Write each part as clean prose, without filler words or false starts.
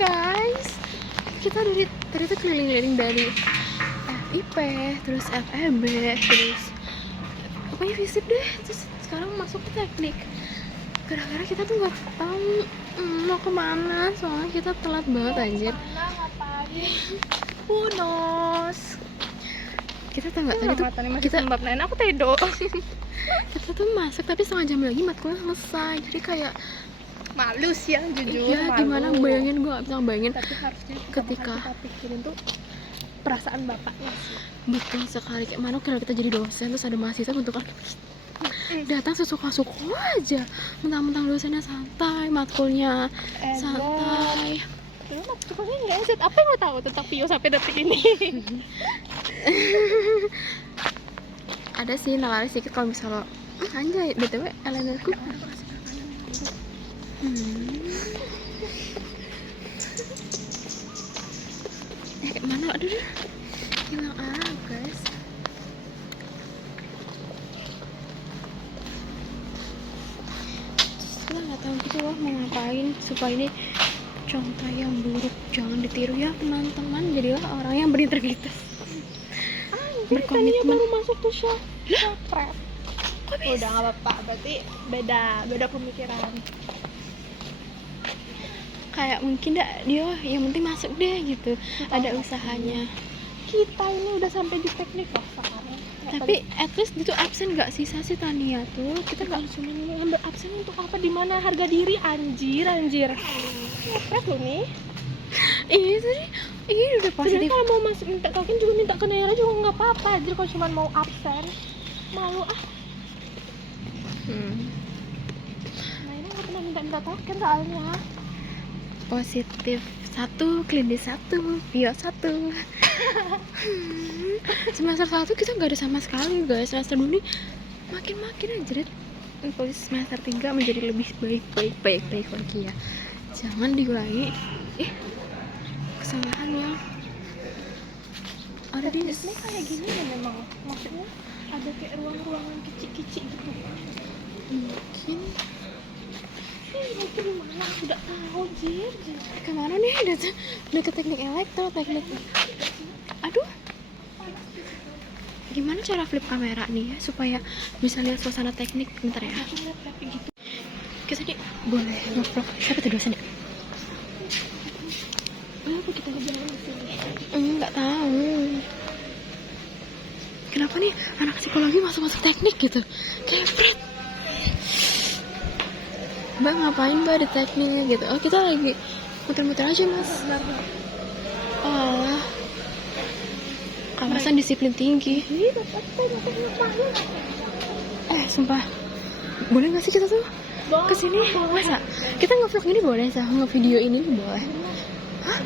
guys. Kita dari tadi tuh keliling-keliling dari FIP, terus FEB, terus pokoknya visip deh. Terus sekarang masuk ke teknik. Gara-gara kita tuh nggak tahu mau kemana, soalnya kita telat banget anjir. Who knows? Kita tahu nggak tadi tuh kita sembab lain aku tedo. kita tuh masak tapi setengah jam lagi matkulnya selesai. Jadi kayak Malu sih yang jujur. iya, gimana bayangin, gue gak bisa bayangin Tapi harusnya ketika kita pikirin tuh perasaan bapaknya sih. betul sekali. Kayak mana kalau kita jadi dosen terus ada mahasiswa untuk datang sesuka-suka aja, mentang-mentang dosennya santai, matkulnya santai. Terus matkulnya nggak eset. Apa yang lo tahu tentang Pio sampai detik ini? Ada sih nalari sedikit kalau misalnya anjay, btw eyelinerku mana, aduh hilang arah guys. Kita nggak tahu gitu loh mau ngapain supaya ini contoh yang buruk jangan ditiru ya teman-teman. Jadilah orang yang berintegritas, Tadinya baru masuk tuh shock prep. Kok bisa? Udah nggak apa-apa, berarti beda pemikiran. Kayak mungkin dia yang penting masuk deh gitu, ada usahanya. Kita ini udah sampai di teknik loh sekarang. Tapi at least itu absen nggak sisa sih Tania tuh. Kita nggak cuma ngambil absen untuk apa, di mana harga diri anjir. Ngepret lo nih. iya tadi ini udah Jadi positif. kalau mau masuk minta token juga minta ke Naira juga nggak apa-apa anjir. Kalau cuma mau absen malu Naira nggak pernah minta token soalnya. Positif 1, klinis 1, bio 1. Semester 1 kita nggak ada sama sekali guys. Semester 2 nih makin anjir. Semester 3 menjadi lebih baik lagi ya. Jangan diulangi kesalahannya. Ada di Ini kayak gini ya memang, maksudnya ada kayak ruang-ruangan kecil-kecil gitu. mungkin Mungkin dimana aku udah tahu jir. kemana nih, udah ke teknik elektro, teknik. Aduh, gimana cara flip kamera nih ya supaya bisa lihat suasana teknik. Bentar ya, kita nih boleh ngevlog. Siapa tuh dosen ya? Kenapa kita ngejalan di sini? Nggak tahu kenapa nih anak psikologi masuk teknik gitu. Kayak Fred, Mbak ngapain Mbak di teknik gitu? Oh kita lagi muter-muter aja mas. Oh kawasan disiplin tinggi. Sumpah boleh nggak sih kita tuh kesini? Masa kita nge-vlog ini boleh sih, nge-video ini boleh? Hah?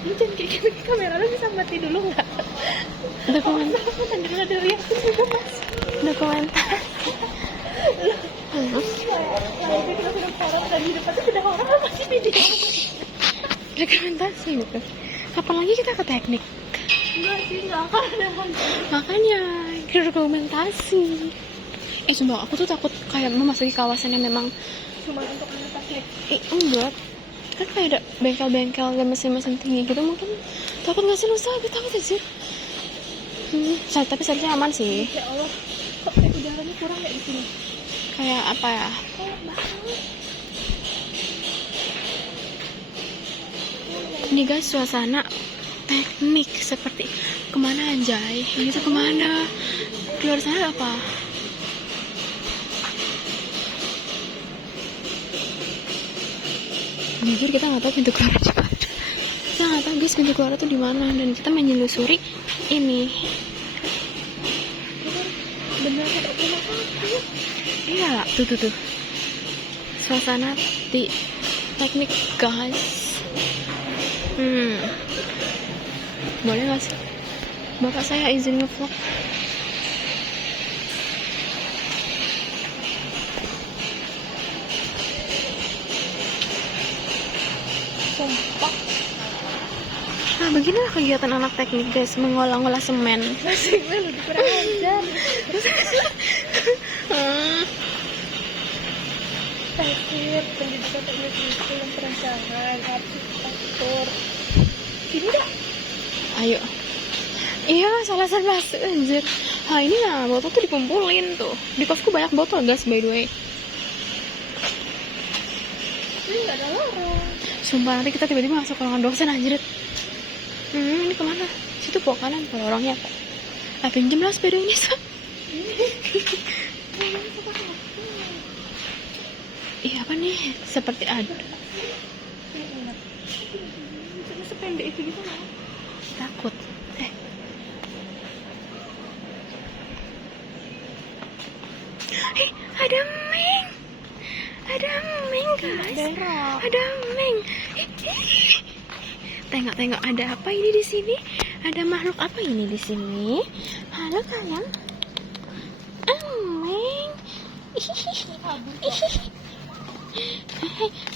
Ini jangan kayak gitu, kamera lu bisa mati dulu nggak? Dokumenter. Ada reaksi juga mas. Dokumentar. Halo. Lalu kita sudah parah dan di depan itu sudah orang masih video. Dokumentasi gitu. Kapan lagi kita ke teknik? Enggak sih, nggak akan ada. Makanya kita dokumentasi. Sumpah aku tuh takut kayak memasuki kawasan yang memang Cuma untuk anak teknik. enggak. Kan kayak ada bengkel-bengkel dan mesin-mesin tinggi gitu, mungkin takut nggak sih lu? Gue takut aja. Tapi seharusnya aman sih. Ya Allah, kok kayak udaranya kurang kayak di sini? Kayak apa ya? Kayak banget. Ini guys suasana teknik seperti kemana anjay? Ini tuh kemana? Keluar sana apa? Jujur kita nggak tahu pintu keluar di mana. Kita nggak tahu guys pintu keluar tuh di mana, dan kita menyelusuri ini. Bener kayak rumah sakit. Iya, tuh. Suasana di teknik guys. Boleh nggak sih? Bapak saya izin nge-vlog. Sumpah. Nah, beginilah kegiatan anak teknik guys, mengolah-ngolah semen. Masih gue lebih kurang ajar. Teknik pendidikan teknik itu yang perencanaan jangan arsitektur. Sini dah. Ayo. Iya, salah masuk anjir. Nah ini ya, botol tuh dikumpulin tuh. Di kosku banyak botol guys, by the way. Ini nggak ada lorong. Sumpah nanti kita tiba-tiba masuk ke ruangan dosen anjir. Ini kemana? Situ pojok kanan kalau orangnya apa? Pinjem lah sepedanya. Iya apa nih? Seperti ada. Cuma sependek itu gitu lah. Takut. Ada Meng. Ada Meng guys. Ada Meng. Tengok ada apa ini di sini? Ada makhluk apa ini di sini? Halo kalian. Meng.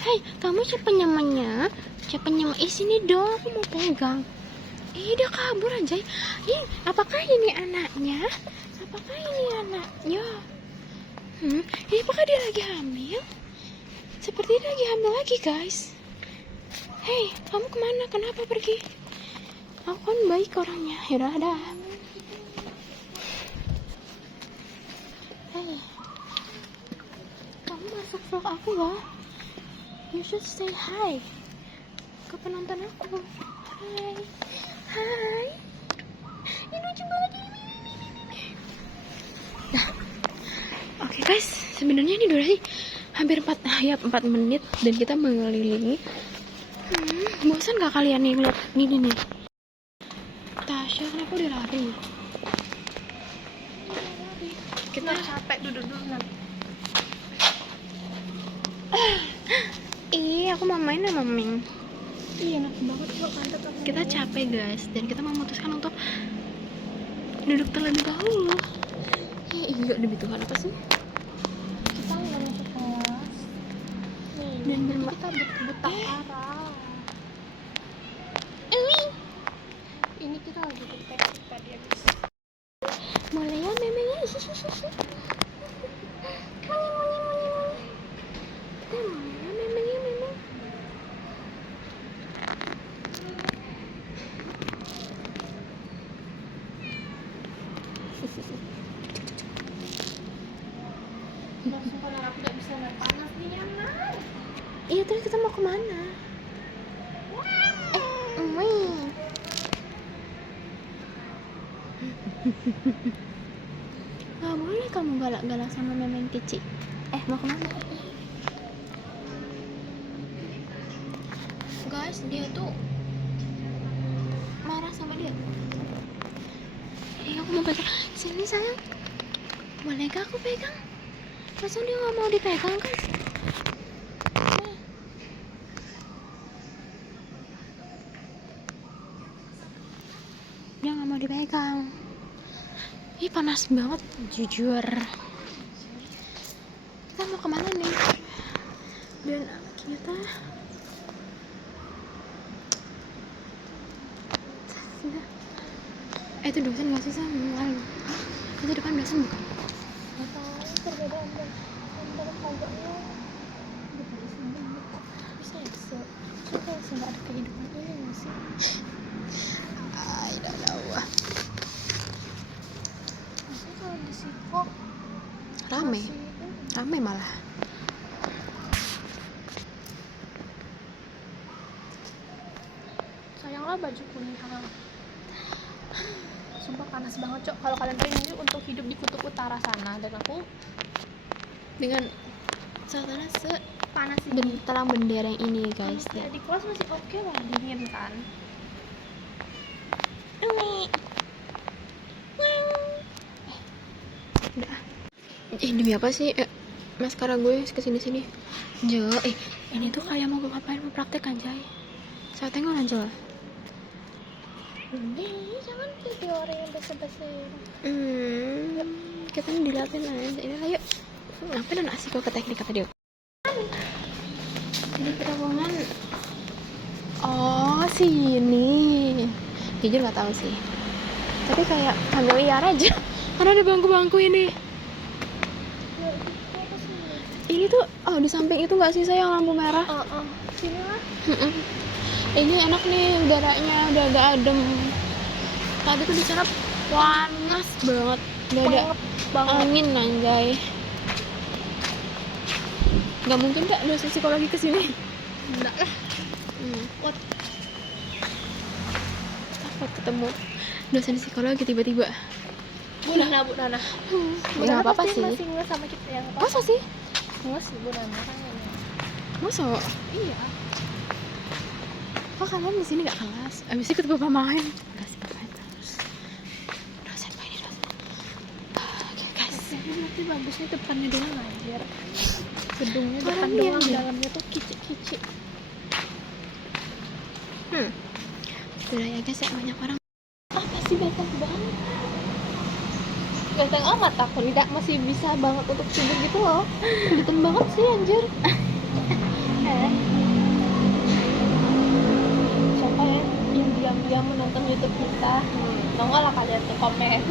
Hai, kamu siapa namanya? Siapa nama? Sini dong, aku mau pegang. Dia kabur aja. Apakah ini anaknya? Apakah ini anaknya? Ini apakah dia lagi hamil? Seperti dia lagi hamil lagi, guys. Hei, kamu kemana? Kenapa pergi? Aku kan baik orangnya. Yaudah, dah. Hei, kamu masuk vlog aku lah. You should say hi ke penonton aku. Hai. Ini lucu banget ini. Nah, oke guys, sebenarnya ini durasi hampir 4 menit dan kita mengelilingi. Bosan gak kalian nih lihat ini nih? Tasya kenapa udah lari? Kita capek duduk nanti. Aku mau main sama Ming. Iya enak banget kok mantap. Kita capek guys dan kita memutuskan untuk duduk terlebih dahulu. Iya demi Tuhan apa sih? Kita nggak masuk kelas. Dan kita buta arah. Ini kita lagi ketek tadi habis. Boleh ya memangnya? Langsung kalau aku nggak bisa naik panas nih anak. Iya terus kita mau kemana? Gak boleh kamu galak-galak sama memeng kecil. Mau kemana? Guys, dia tuh marah sama dia. Aku mau pegang. Sini sayang. Boleh gak aku pegang? Masa dia gak mau dipegang kan? Dia gak mau dipegang. Panas banget jujur. Kita mau kemana nih? Dan kita itu dosen gak sih sama? Itu depan dosen bukan? Nggak tahu perbedaan dan pojoknya. Bisa ya suka nggak ada kehidupan ini nggak sih? I don't know. Maksudnya kalau di Siko Rame malah. Sayanglah baju kuning hal. Sumpah panas banget cok. Kalau kalian pengen ini untuk hidup di kutub utara sana dan aku Dengan suasana panas ini. bentang bendera yang ini guys Ya, di kelas masih oke lah, dingin kan. Udah. Demi apa sih? Maskara gue kesini-sini. Jo, ini tuh kayak mau ngapain? Mau praktek anjay. Saya tengok aja lah. Ini jangan video orang yang basa-basi. Kita dilihatin aja. Ini ayo. Ngapain dan asik kok ke teknik kata dia. Ini terowongan. Oh, sini. Jujur nggak tahu sih. Tapi kayak familiar aja. Karena ada bangku-bangku ini. Ini tuh itu di samping itu nggak sih saya yang lampu merah? Sini lah. Ini enak nih udaranya, udah agak adem. Tadi tuh di sana panas banget, nggak ada Banget. angin anjay. Nggak mungkin Kak dosen psikologi kesini. Enggak lah. What? Takut ketemu dosen psikologi tiba-tiba. Bu Nana. Bu Nggak Nana apa-apa pasti sih. masih nge sama kita yang apa? Masa sih? Nges Bu Nana kan ini. Masa? Iya. Kok kalian di sini nggak kelas? Abis ikut bapak main? Enggak sih, bapak terus. Dosen pak ini dosen. Oke guys. Ini nanti bagusnya depannya doang anjir. Gedungnya depan Orangnya doang, ya? dalamnya tuh kicik-kicik. Sudah ya guys, ya banyak orang. Apa sih ganteng banget? Ganteng amat aku tidak masih bisa banget untuk tidur gitu loh. Ganteng banget sih anjir. Siapa ya yang diam-diam menonton YouTube kita? Tau nggak lah kalian tuh komen.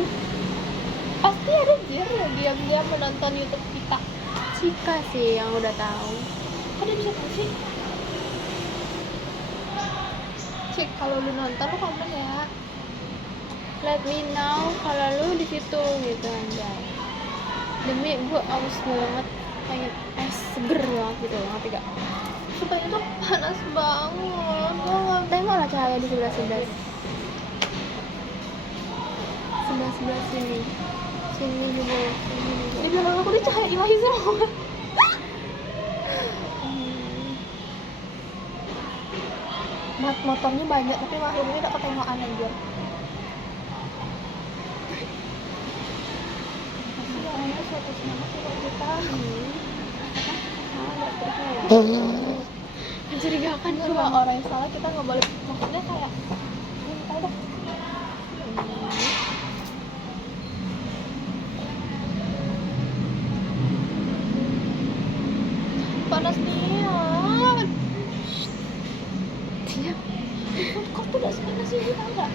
Pasti ada anjir yang diam-diam menonton YouTube kita. Cika sih yang udah tahu. Kok dia bisa tahu sih? Cik, kalau lu nonton lu komen ya. Let me know kalau lu di situ gitu anjay. Demi gue aus banget, pengen es seger banget gitu loh, ngerti gak? Sumpah itu panas banget. Gue nggak Tengok lah cahaya di sebelah sini. Sini juga. di belakang aku dia cahaya ilahi semua. Motornya banyak tapi makhluknya udah ketengokan anjir. Pasti orangnya suatu semangat kalau kita salah nggak terus Mencurigakan kalau orang yang salah kita nggak boleh, maksudnya kayak minta dah. Panas nih ya. Siap. Kok tuh udah sepanas ini tau nggak?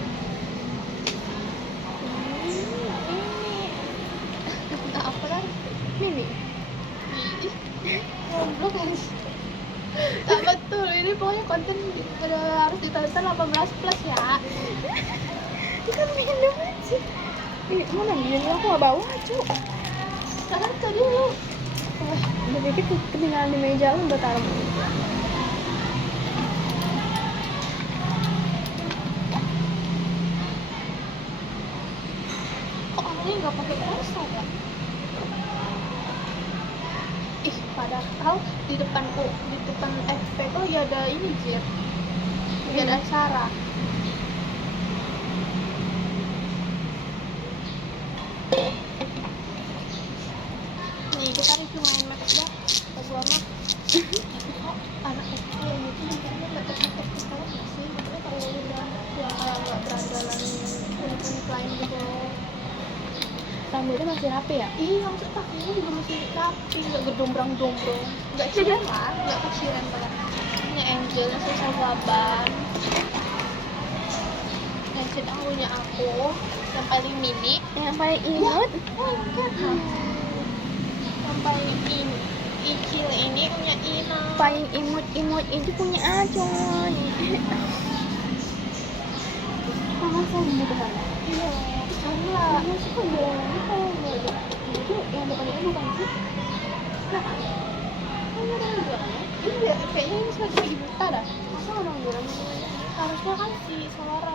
Ini apa lah? Mini. Goblok guys. Tak betul, ini pokoknya konten harus ditonton 18 plus ya. Ini kan minum aja. Mana minum aku gak bawa cu. Sekarang tadi lu Udah pikir ketinggalan di meja lu udah taruh. kok orangnya nggak pakai pulsa ya? Ih, padahal di depan FP tuh ya ada ini Jir. Ya ada acara. Nih kita review main map ya. Kita gua mah. Kok anak kecil gitu mikirnya mepet-mepet sekarang nggak sih? Maksudnya kalau udah yang kayak nggak berandalan unik-unik lain gitu loh. Rambutnya masih rapi ya? Iya, maksudnya kakinya juga masih rapi, nggak gedombrang-dombrong, nggak ciren lah, nggak keciren banget. Punya Angel, susah baban. Angel aku punya aku, yang paling mini. Yang paling imut. Yang paling kecil ini punya Ina. Paling imut itu punya Acoy. Sama sama gitu kan? Iya, Carla. Masa kok bilang ini kalau nggak ada itu yang depan itu bukan sih? Nah, kan ada yang bilang, iya, kayaknya ini sebagai dibuka dah. Masa orang bilang Harusnya kan si Solare.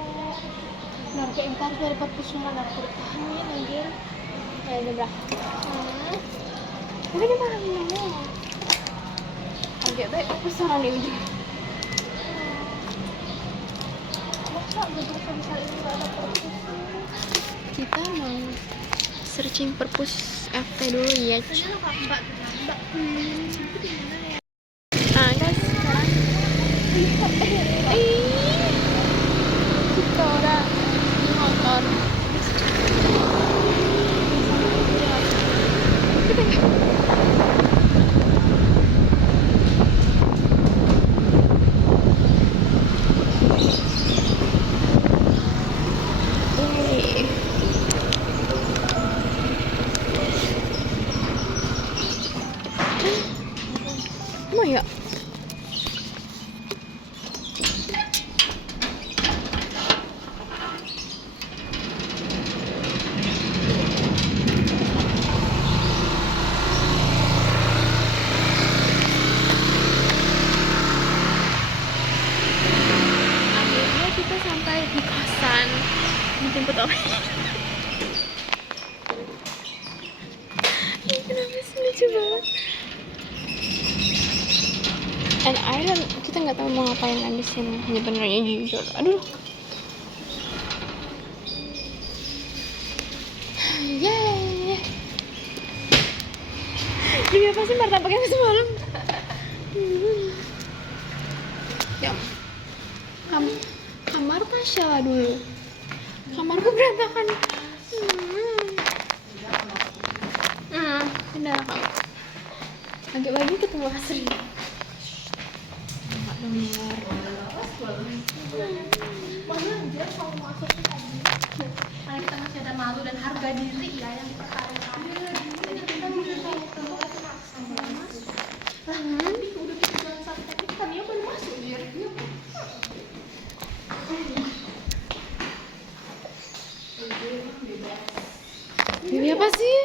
Nah, kayak ntar dari perpus suara aku tahanin anjir. ya nyebrang. Tapi dia malah minumnya. Kaget deh, aku saran di ujung. Masa gedung sebesar ini nggak ada perpus? Kita mau searching perpus FT dulu ya. Tanya lah Mbak. Itu di mana ya? Nah guys, sekarang kita udah di motor. Yeay. nyimpan air dan kita nggak tahu mau ngapain kan di sini sebenarnya jujur. Aduh. Yeay. Demi apa sih martabaknya semalam? Ya, kamar Tasya dulu. Kamarku berantakan. Pindah kamu. Pagi-pagi ketemu Asri. Nggak dengar. Mana aja kalau masuk ke tadi. Karena kita masih ada malu dan harga diri ya yang dipertaruhkan. Jadi kita mau keluar sama masuk. Tapi udah kita jalan sampai tapi kami belum masuk ya. Ini apa sih?